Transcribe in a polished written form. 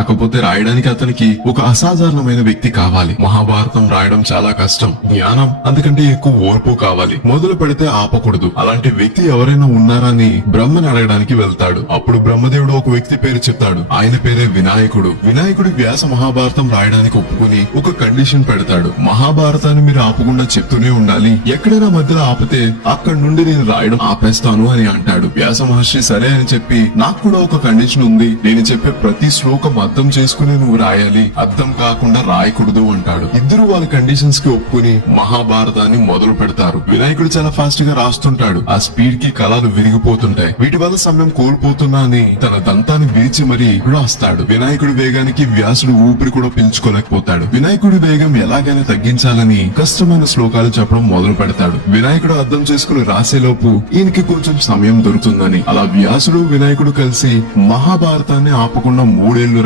కాకపోతే రాయడానికి అతనికి ఒక అసాధారణమైన వ్యక్తి కావాలి. మహాభారతం రాయడం చాలా కష్టం, జ్ఞానం అంతకంటే ఎక్కువ ఓర్పు కావాలి. మొదలు పెడితే ఆపకూడదు. అలాంటి వ్యక్తి ఎవరైనా ఉన్నారా అని బ్రహ్మని అడగడానికి వెళ్తాడు. అప్పుడు బ్రహ్మదేవుడు ఒక వ్యక్తి పేరు చెప్తాడు. ఆయన పేరే వినాయకుడు. వినాయకుడు వ్యాస మహాభారతం రాయడానికి ఒప్పుకుని ఒక కండిషన్ పెడతాడు. మహాభారతాన్ని మీరు ఆపకుండా చెప్తూనే ఉండాలి, ఎక్కడైనా మధ్యలో ఆపితే అక్కడి నుండి నేను రాయడం ఆపేస్తాను అని అంటాడు. వ్యాస మహర్షి సరే అని చెప్పి, నాకు కూడా ఒక కండిషన్ ఉంది, నేను చెప్పే ప్రతి శ్లోకం అర్థం చేసుకుని నువ్వు రాయాలి, అర్థం కాకుండా రాయకూడదు అంటాడు. ఇద్దరు వాళ్ళ కండిషన్స్ కి ఒప్పుకుని మహాభారతాన్ని మొదలు పెడతారు. వినాయకుడు చాలా ఫాస్ట్ గా రాస్తుంటాడు. ఆ స్పీడ్ కి కళలు విరిగిపోతుంటాయి. వీటి వల్ల సమయం కోల్పోతున్నా అని తన దంతాన్ని విరిచి మరీ రాస్తాడు. వినాయకుడి వేగానికి వ్యాసుడు ఊపిరి కూడా పీల్చుకోలేకపోతాడు. వినాయకుడి వేగం ఎలాగైనా తగ్గించాలని కష్టమైన శ్లోకాలు చెప్పడం మొదలు పెడతాడు. వినాయకుడు అర్థం చేసుకుని రాసేలోపు ఈయనకి కొంచెం సమయం దొరుకుతుందని అలా వ్యాసుడు వినాయకుడు కలిసి మహాభారతాన్ని ఆపకుండా 3 ఏళ్లు